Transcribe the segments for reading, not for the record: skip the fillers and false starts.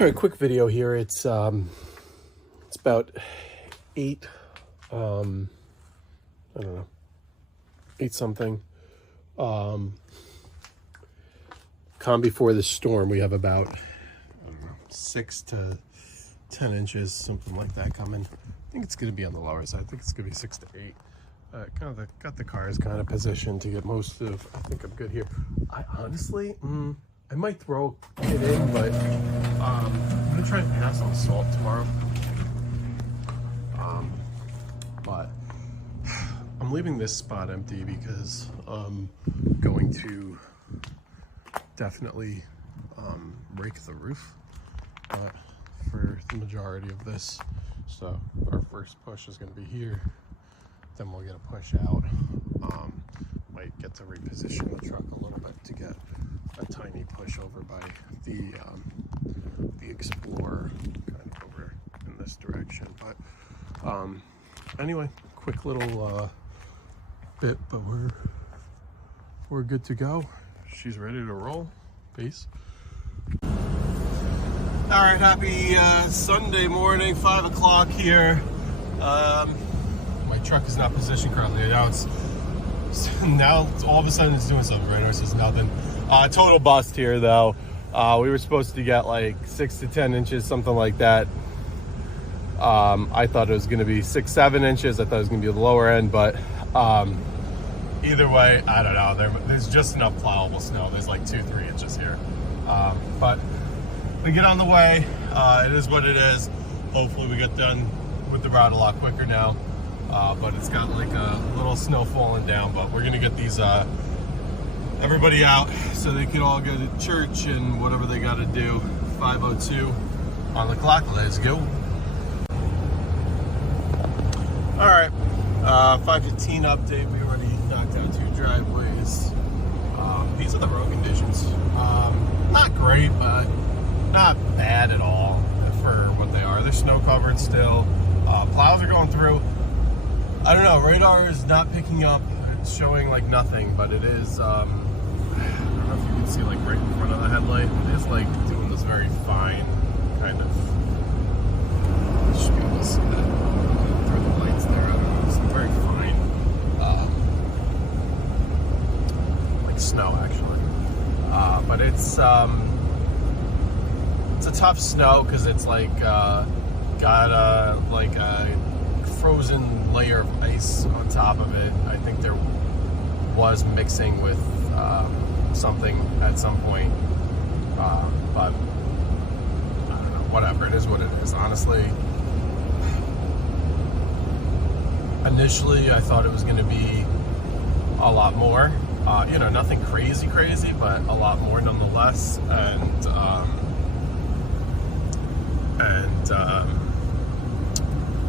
All right, quick video here. It's about 8, I don't know, 8 something. Calm before the storm. We have about, I don't know, 6 to 10 inches, something like that coming. I think it's going to be on the lower side. I think it's going to be 6 to 8. Got the cars kind of positioned to get most of. I think I'm good here. I honestly, I might throw it in, but I'm gonna try and pass on salt tomorrow. But I'm leaving this spot empty because I'm going to definitely rake the roof for the majority of this. So our first push is going to be here. Then we'll get a push out. Might get to reposition the truck a little bit to get a tiny push over by the Explorer, kind of over in this direction. But anyway, quick little bit, but we're good to go. She's ready to roll. Peace. All right, happy Sunday morning, 5 o'clock here. My truck is not positioned correctly. Now all of a sudden it's doing something. Radar says nothing. Total bust here though. We were supposed to get like 6 to 10 inches, something like that. I thought it was going to be 6, 7 inches. I thought it was going to be the lower end, but either way, I don't know. There's just enough plowable snow. There's like 2, 3 inches here. But we get on the way. It is what it is. Hopefully we get done with the route a lot quicker now. But it's got like a little snow falling down, but we're gonna get these everybody out so they can all go to church and whatever they got to do. 5:02 on the clock. Let's go. All right, 5:15 update. We already knocked out 2 driveways. These are the road conditions. Not great, but not bad at all for what they are. They're snow covered still. Plows are going through. I don't know, radar is not picking up. It's showing like nothing, but it is, I don't know if you can see like right in front of the headlight. It is like doing this very fine kind of, you should be able to see that through the lights there. I don't know, it's very fine, like snow actually. But it's a tough snow because it's like, got a frozen layer of ice on top of it. I think there was mixing with something at some point, but I don't know, whatever, it is what it is. Honestly, initially I thought it was going to be a lot more, you know, nothing crazy, but a lot more nonetheless, and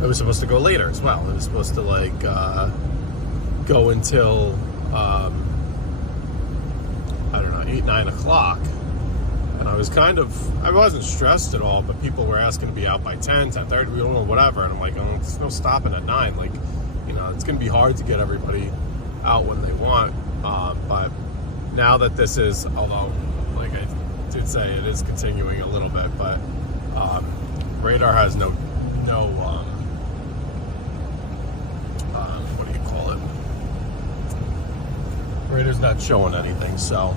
it was supposed to go later as well. It was supposed to like go until I don't know, 8, 9 o'clock. And I wasn't stressed at all, but people were asking to be out by 10, 10:30, we don't know, whatever. And I'm like, oh, there's no stopping at 9. Like, you know, it's gonna be hard to get everybody out when they want. But now that this is, although like I did say, it is continuing a little bit, but radar has no what do you call it? Radar's not showing anything, so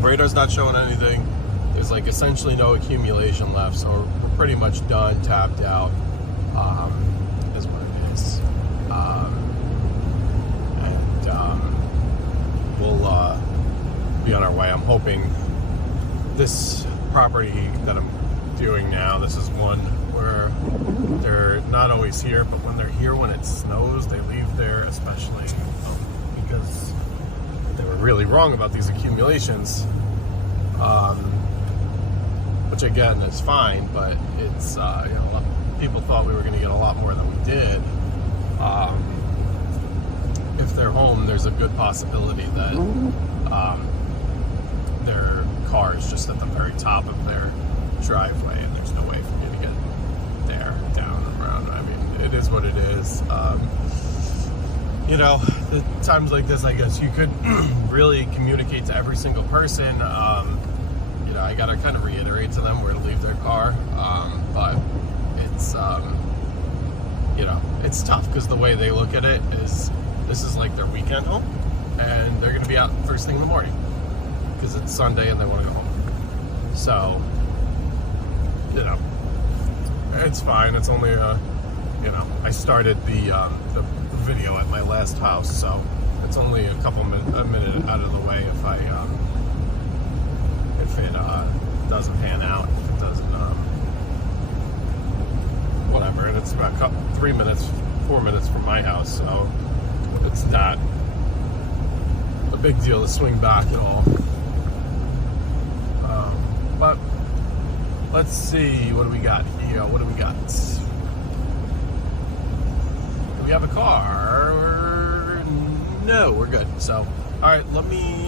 radar's not showing anything. There's like essentially no accumulation left, so we're pretty much done, tapped out, is what it is. We'll be on our way. I'm hoping this property that I'm doing now, this is one where they're not always here, but when they're here, when it snows, they leave there, especially because they were really wrong about these accumulations, which again is fine, but it's, you know, people thought we were going to get a lot more than we did. If they're home, there's a good possibility that their car is just at the very top of their driveway, and there's no way for me to get there, down, around. I mean, it is what it is. You know, the times like this, I guess you could really communicate to every single person. You I gotta kind of reiterate to them where to leave their car. But it's, it's tough because the way they look at it is this is like their weekend home, and they're gonna be out first thing in the morning because it's Sunday and they want to go home. So, it's fine. It's only I started the video at my last house, so it's only a minute out of the way if it doesn't pan out, if it doesn't whatever. And it's about 4 minutes from my house, so it's not a big deal to swing back at all. But let's see, what do we got here? What do we got? Do we have a car? No, we're good. So, all right, let me.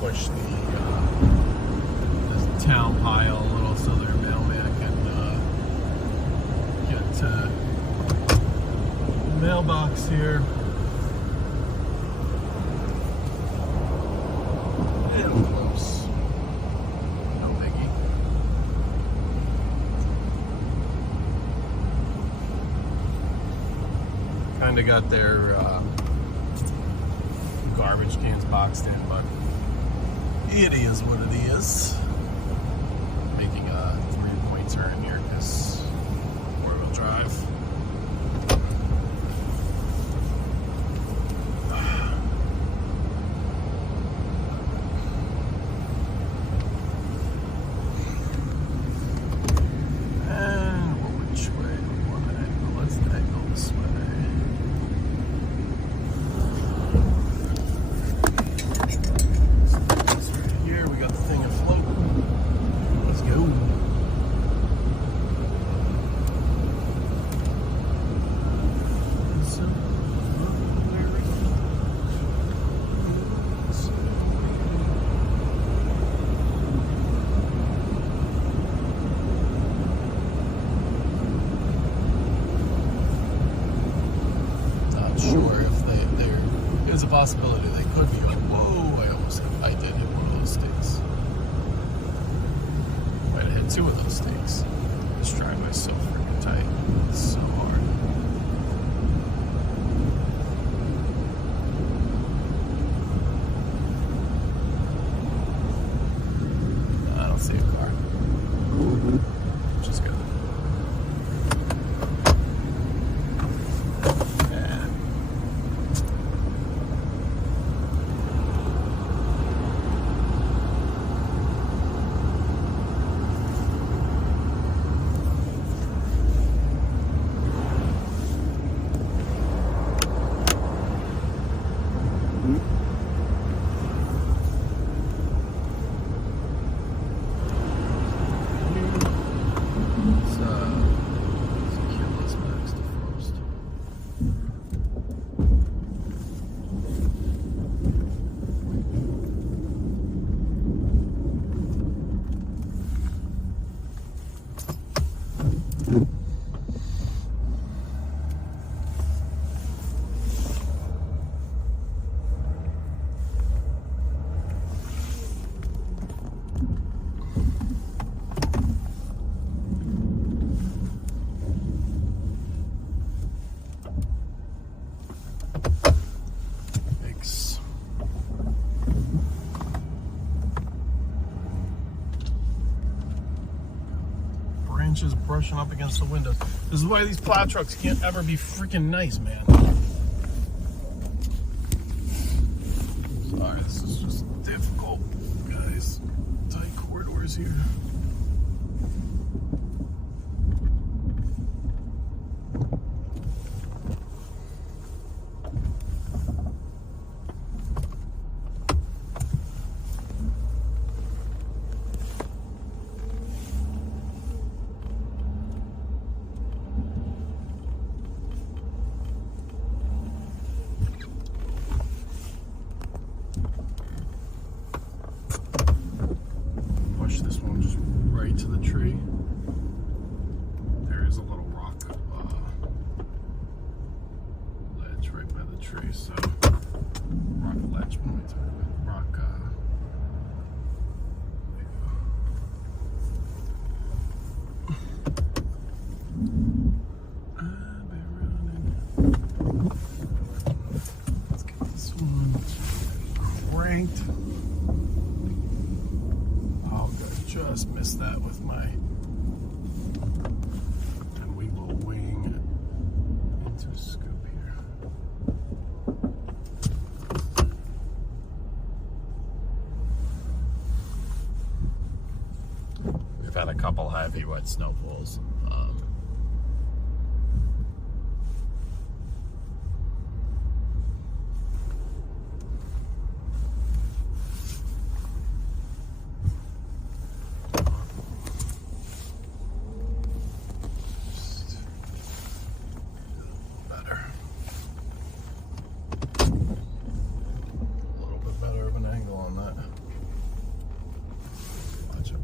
Push the town pile a little so their mailman can get to the mailbox here. And close. No biggie. Kind of got their garbage cans boxed in, but it is what it is. Making a 3-point turn here because four-wheel drive. And which way do we want to angle? Let's angle this way. There's a possibility they could be on. Whoa, I did hit one of those stakes. Might have hit 2 of those stakes. Just drive myself freaking tight. It's so hard. I don't see a car. Which is good. Branches brushing up against the windows. This is why these plow trucks can't ever be freaking nice, man. Sorry, this is just difficult, guys. Tight corridors here. right to the tree. There is a little rock ledge right by the tree, so rock ledge, what am I talking about? Rock, let's get this one cranked. Oh, good. Just missed that with my. And we will wing into a scoop here. We've had a couple heavy wet snowfalls.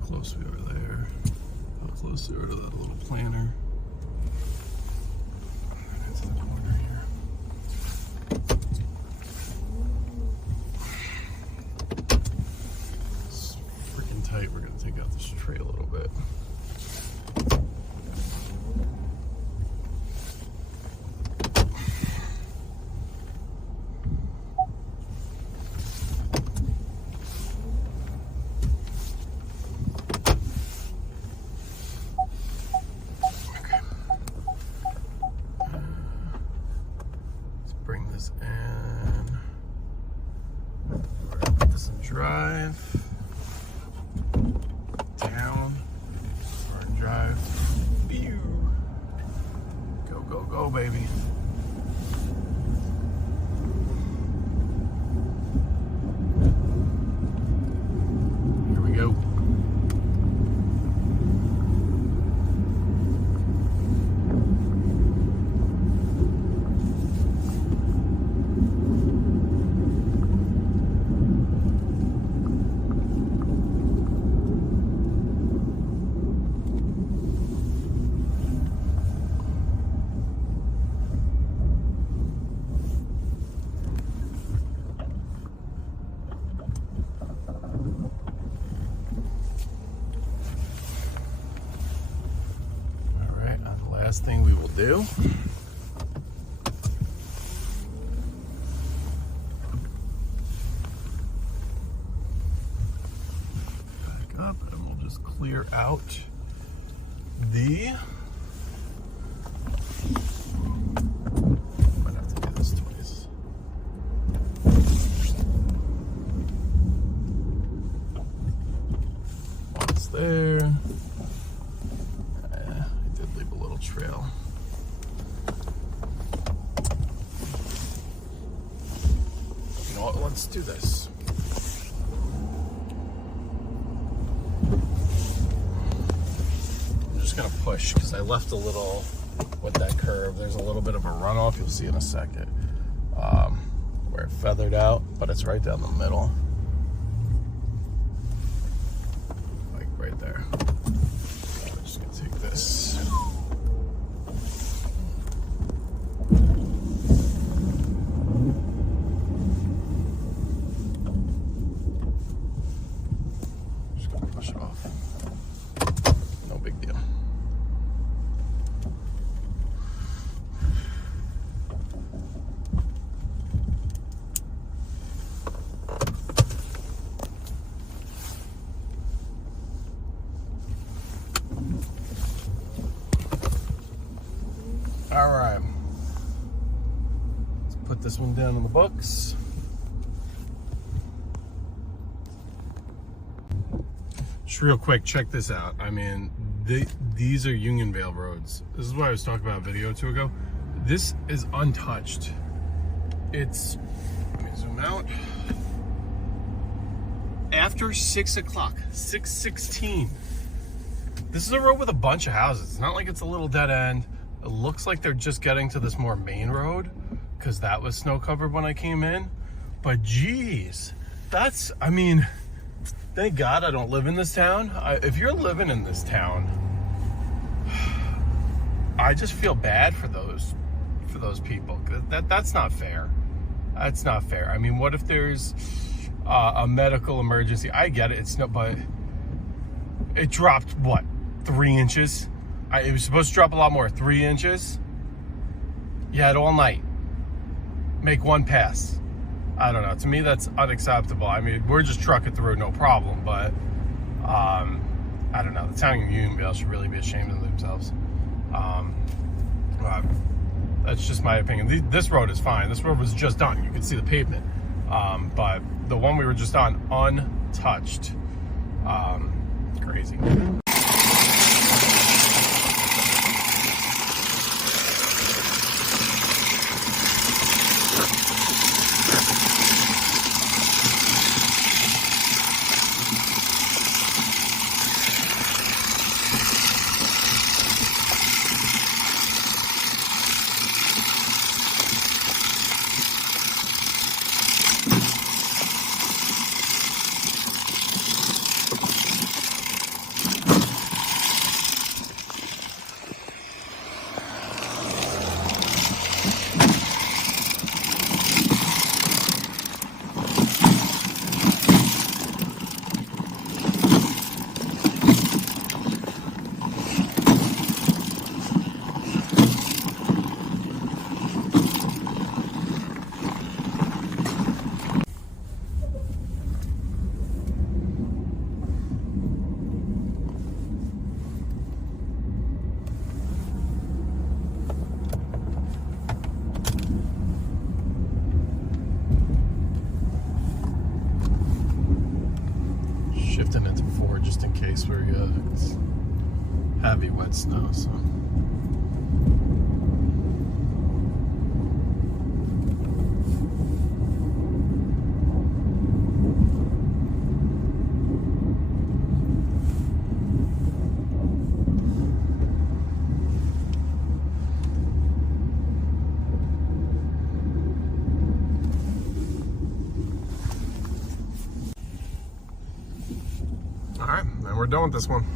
Close we are there. How close we are to that little planter. Right into the corner here. It's freaking tight. We're gonna take out this tray a little bit. Bring this in. We're gonna put this in drive. Down. We're in drive. Pew. Go, go, go, baby. Here we go. Last thing we will do, back up, and we'll just clear out the, might have to do this twice. Once there. Trail. You know what? Let's do this. I'm just gonna push because I left a little with that curve. There's a little bit of a runoff. You'll see in a second where it feathered out, but it's right down the middle, like right there. I'm just gonna take this. Push it off. No big deal. All right. Let's put this one down in the books. Real quick, check this out. I mean, these are Unionvale roads. This is what I was talking about a video or two ago. This is untouched. It's, let me zoom out. After 6 o'clock, 6:16. This is a road with a bunch of houses. It's not like it's a little dead end. It looks like they're just getting to this more main road because that was snow covered when I came in. But geez, that's, I mean, Thank God I don't live in this town. If you're living in this town, I just feel bad for those people. That's not fair. That's not fair. I mean, what if there's a medical emergency? I get it. It's no, but it dropped what, 3 inches? It was supposed to drop a lot more. 3 inches. You had all night. Make one pass. I don't know. To me, that's unacceptable. I mean, we're just trucking through, no problem. But I don't know. The town of Unionville should really be ashamed of themselves. That's just my opinion. This road is fine. This road was just done. You can see the pavement. But the one we were just on, untouched. Crazy. Shifting into 4 just in case we it's heavy wet snow. So. All right, and we're done with this one.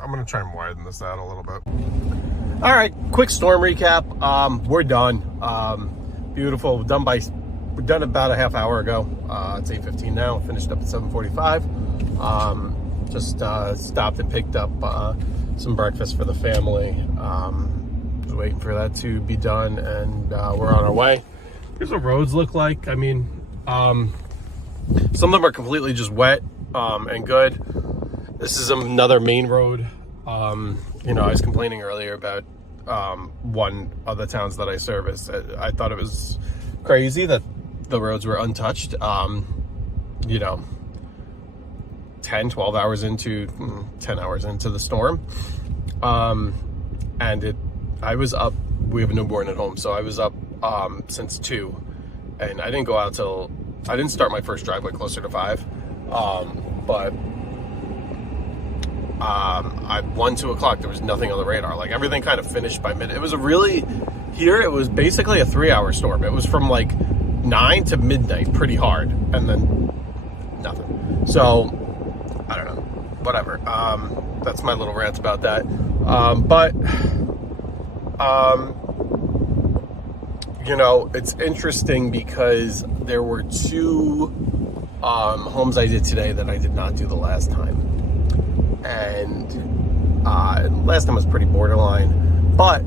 I'm gonna try and widen this out a little bit. All right, quick storm recap. We're done. Beautiful. We're done about a half hour ago. It's 8:15 now. Finished up at 7:45. Just stopped and picked up some breakfast for the family. Was waiting for that to be done, and we're on our way. Here's what roads look like. I mean, some of them are completely just wet and good. This is another main road. You know, I was complaining earlier about one of the towns that I service. I thought it was crazy that the roads were untouched. You know, 10 hours into the storm. And I was up, we have a newborn at home, so I was up since 2, and I didn't go out I didn't start my first driveway closer to 5. But at 2 o'clock, there was nothing on the radar. Like, everything kind of finished by midnight. It was it was basically a 3-hour storm. It was from like 9 to midnight, pretty hard, and then nothing. So, I don't know, whatever. That's my little rant about that. You know, it's interesting because there were 2 homes I did today that I did not do the last time. And last time was pretty borderline, but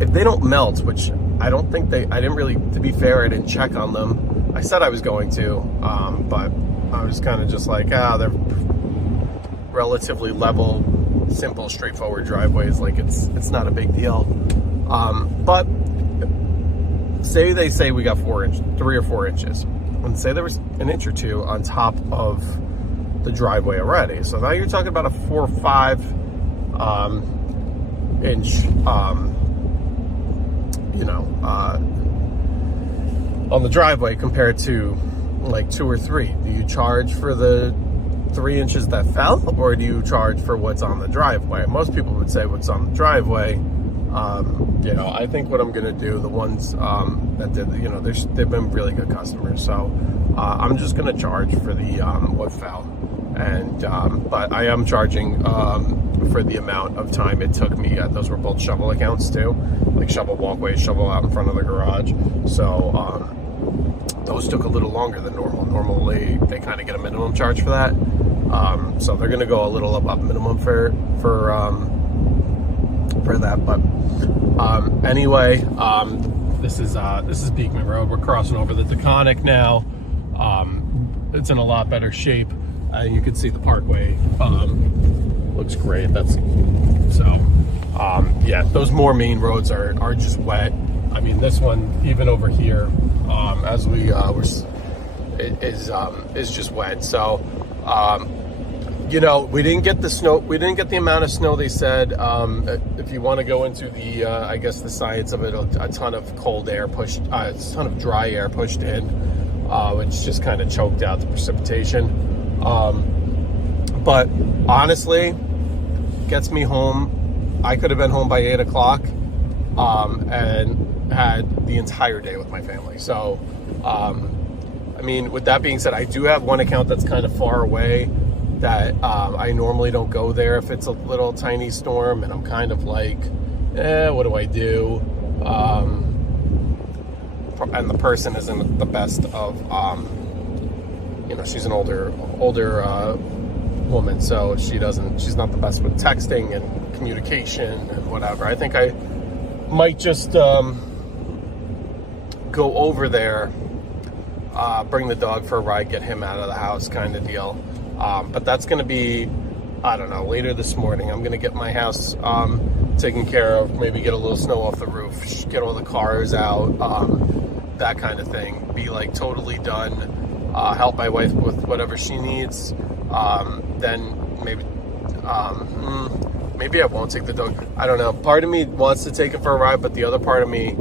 if they don't melt, which I don't think I didn't really, to be fair, I didn't check on them. I said I was going to, but I was kind of just like, they're relatively level, simple, straightforward driveways. Like, it's not a big deal. But they say we got 3 or 4 inches, and say there was an inch or 2 on top of the driveway already. So now you're talking about a 4 or 5 inch, on the driveway compared to like 2 or 3. Do you charge for the 3 inches that fell, or do you charge for what's on the driveway? Most people would say what's on the driveway. I think what I'm gonna do, the ones that did, they've been really good customers, so I'm just gonna charge for the what fell, and but I am charging for the amount of time it took me. Those were both shovel accounts too, like shovel walkway, shovel out in front of the garage. So those took a little longer than normal. Normally they kind of get a minimum charge for that. So they're gonna go a little above minimum for that. But anyway, this is Beekman Road. We're crossing over the Taconic now. It's in a lot better shape. You can see the parkway looks great. Yeah, those more main roads are just wet. I mean, this one, even over here, as we is just wet. So we didn't get the snow. We didn't get the amount of snow they said. If you want to go into the, I guess the science of it, a ton of cold air pushed, a ton of dry air pushed in, which just kind of choked out the precipitation. But honestly, gets me home. I could have been home by 8 o'clock, and had the entire day with my family. So, I mean, with that being said, I do have one account that's kind of far away that I normally don't go there if it's a little tiny storm, and I'm kind of like, what do I do? And the person isn't the best of, she's an older woman, so she's not the best with texting and communication and whatever. I think I might just go over there, bring the dog for a ride, get him out of the house kind of deal. But that's going to be, I don't know, later this morning. I'm going to get my house taken care of, maybe get a little snow off the roof, get all the cars out, that kind of thing. Be like totally done. Help my wife with whatever she needs. Then maybe I won't take the dog. I don't know. Part of me wants to take him for a ride, but the other part of me,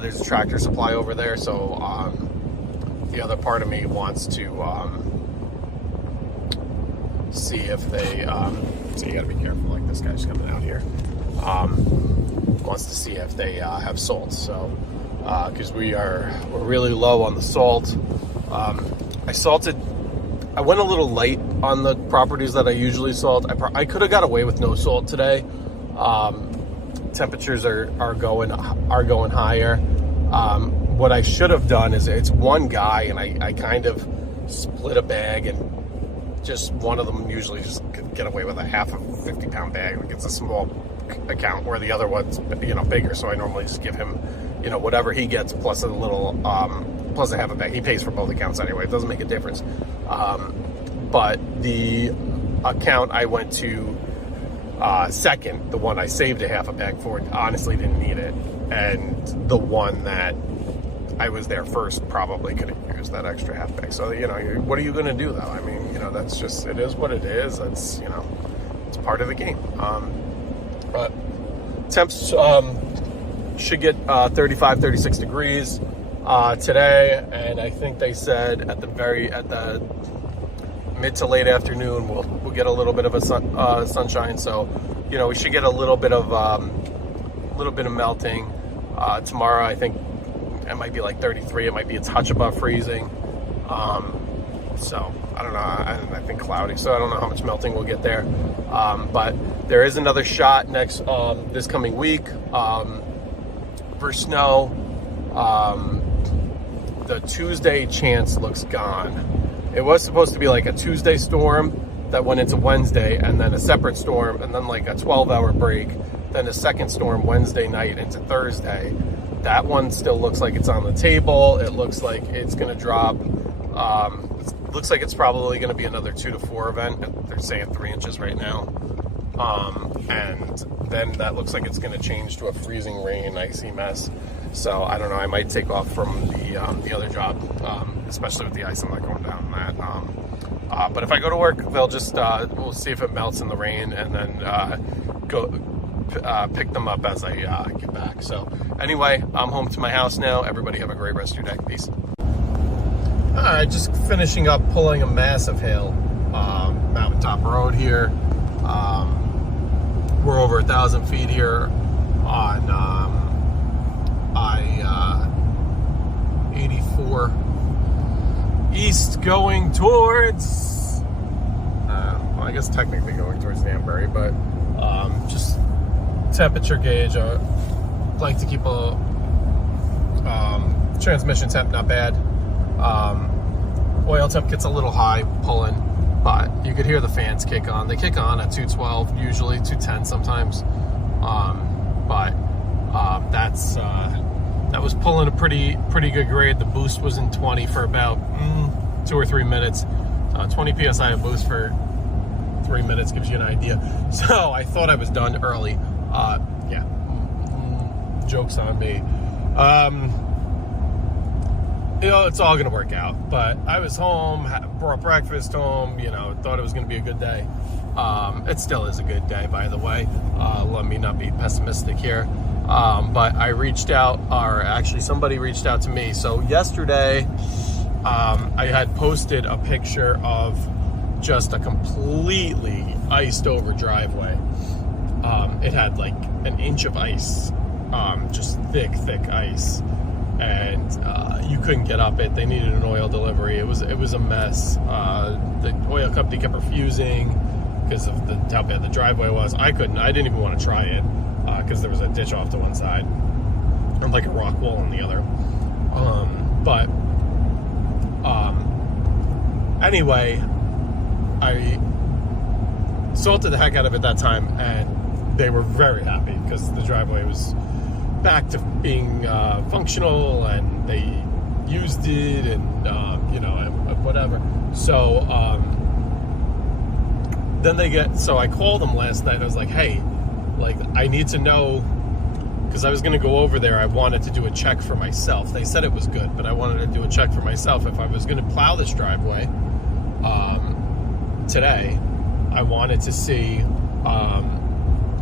there's a Tractor Supply over there, so the other part of me wants to see if they, so you gotta be careful, like this guy's coming out here, wants to see if they have salt. So because we're really low on the salt. I went a little light on the properties that I usually salt. I could have got away with no salt today. Temperatures are going higher. What I should have done is, it's one guy, and I kind of split a bag, and just one of them usually just get away with a half a 50-pound bag. Like, it's a small account, where the other one's bigger. So I normally just give him whatever he gets plus a little plus a half a bag. He pays for both accounts anyway. It doesn't make a difference. But the account I went to second, the one I saved a half a bag for, honestly didn't need it. And the one that I was there first probably could have used that extra half bag. So, what are you going to do, though? I mean, that's just, it is what it is. That's, it's part of the game. But temps should get 35, 36 degrees today. And I think they said at the mid to late afternoon, we'll get a little bit of a sunshine. So, we should get a little bit of melting. Tomorrow, I think it might be like 33. It might be a touch above freezing. So I don't know. I think cloudy. So I don't know how much melting we'll get there. But there is another shot this coming week for snow. The Tuesday chance looks gone. It was supposed to be like a Tuesday storm that went into Wednesday, and then a separate storm, and then like a 12-hour break, then a second storm Wednesday night into Thursday. That one still looks like it's on the table. It looks like it's going to drop. It looks like it's probably going to be another 2 to 4 event. They're saying 3 inches right now. And then that looks like it's going to change to a freezing rain, icy mess. So I don't know. I might take off from the other job, especially with the ice. I'm not going down that. But if I go to work, they'll just, we'll see if it melts in the rain, and then go pick them up as I get back. So anyway, I'm home to my house now. Everybody have a great rest of your day. Peace. All right, just finishing up pulling a massive hail, mountaintop road here. We're over 1,000 feet here on I-84 east, going towards, well, I guess technically going towards Danbury, but just temperature gauge. I like to keep a transmission temp not bad. Oil temp gets a little high pulling, but you could hear the fans kick on. They kick on at 212, usually 210 sometimes. That was pulling a pretty good grade. The boost was in 20 for about 2 or 3 minutes. 20 psi of boost for 3 minutes gives you an idea. So I thought I was done early. Yeah, joke's on me. You know, it's all gonna work out. But I was home, brought breakfast home, you know, thought it was gonna be a good day. It still is a good day, by the way. Let me not be pessimistic here. But I reached out, or actually somebody reached out to me. So yesterday, I had posted a picture of just a completely iced over driveway. It had like an inch of ice, just thick ice. And you couldn't get up it. They needed an oil delivery. It was a mess. The oil company kept refusing because of how bad the driveway was. I didn't even want to try it because there was a ditch off to one side and like a rock wall on the other. Anyway, I salted the heck out of it that time, and they were very happy because the driveway was back to being functional, and they used it, and you know, whatever. So so I called them last night. I was like, hey, like, I need to know, because I was going to go over there. I wanted to do a check for myself. They said it was good, but I wanted to do a check for myself. If I was going to plow this driveway today, I wanted to see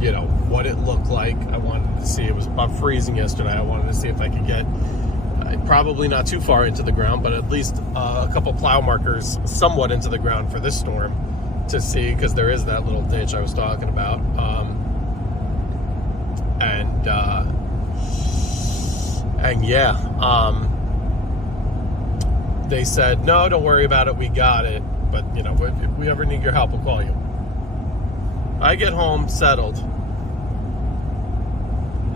you know, what it looked like. I wanted to see, it was about freezing yesterday. I wanted to see if I could get probably not too far into the ground, but at least a couple plow markers somewhat into the ground for this storm to see, because there is that little ditch I was talking about. And yeah, they said, no, don't worry about it, we got it, but you know, if we ever need your help, we'll call you. I get home, settled.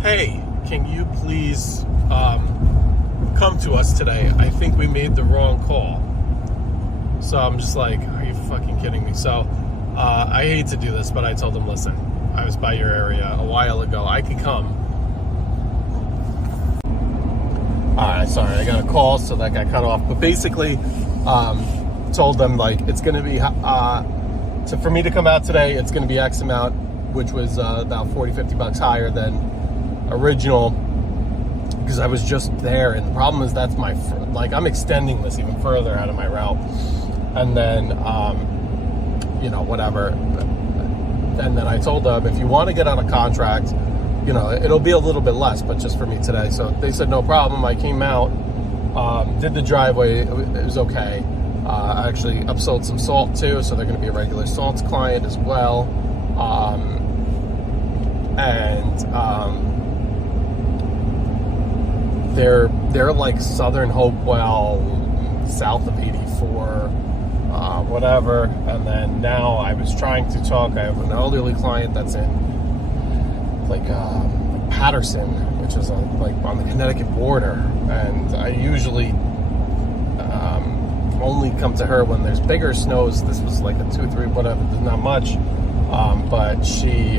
Hey, can you please come to us today? I think we made the wrong call. So I'm just like, are you fucking kidding me? So I hate to do this, but I told them, listen, I was by your area a while ago. I could come. All right, sorry, I got a call, so that got cut off. But basically, told them, like, it's going to be... So for me to come out today, it's going to be X amount, which was about 40-50 bucks higher than original, because I was just there. And the problem is, that's my, like, I'm extending this even further out of my route. And then, you know, whatever. And then I told them, if you want to get on a contract, you know, it'll be a little bit less, but just for me today. So they said, no problem. I came out, did the driveway. It was okay. I actually upsold some salt too, so they're going to be a regular salts client as well. They're like Southern Hopewell, south of 84, whatever. And then now I was trying to talk. I have an elderly client that's in like Patterson, which is like on the Connecticut border, and I usually only come to her when there's bigger snows. This was like a 2-3 whatever, not much, but she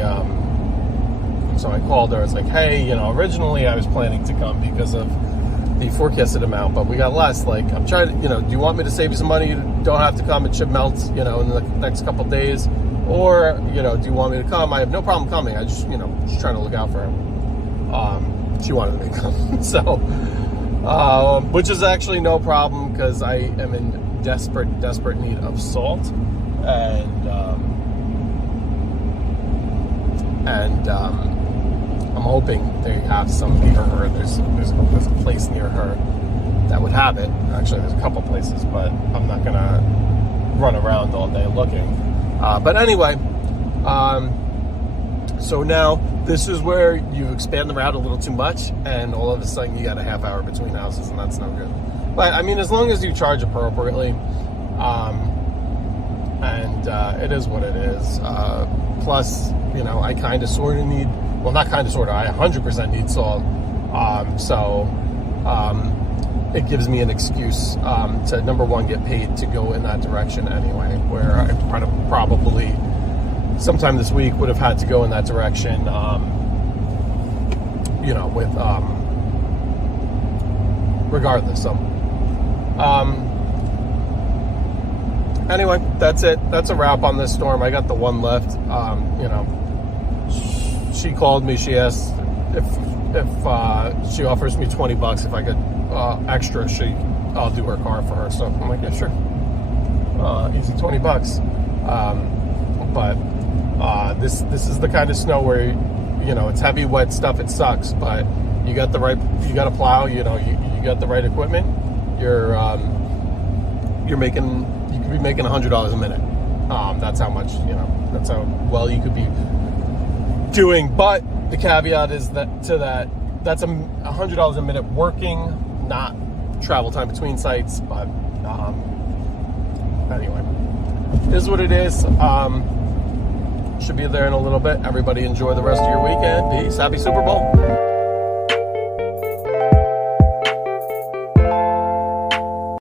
so I called her. It's like, hey, you know, originally I was planning to come because of the forecasted amount, but we got less. Like, I'm trying to, you know, do you want me to save you some money? You don't have to come. It should melt, you know, in the next couple of days. Or, you know, do you want me to come? I have no problem coming. I just, you know, just trying to look out for her. She wanted me to come. So, which is actually no problem, because I am in desperate need of salt, and I'm hoping they have some near her. There's a place near her that would have it. Actually, there's a couple places, but I'm not gonna run around all day looking. But anyway, so now this is where you expand the route a little too much, and all of a sudden you got a half hour between houses, and that's no good. But I mean, as long as you charge appropriately, and it is what it is. Plus, you know, I kind of sort of need, well, not kind of sort of, I 100% need salt. So it gives me an excuse to, number one, get paid to go in that direction anyway, where I probably sometime this week would have had to go in that direction, you know, with regardless. So anyway, that's it. That's a wrap on this storm. I got the one left. You know, she called me. She asked if she offers me $20 if I could extra. I'll do her car for her. So I'm like, yeah, sure. Easy $20. But this is the kind of snow where, you know, it's heavy, wet stuff. It sucks, but you got a plow. You know, you got the right equipment. You could be making $100 a minute. That's how much, you know, that's how well you could be doing. But the caveat is that's $100 a minute working, not travel time between sites. But anyway, it is what it is. Should be there in a little bit. Everybody enjoy the rest of your weekend. Peace. Happy Super Bowl.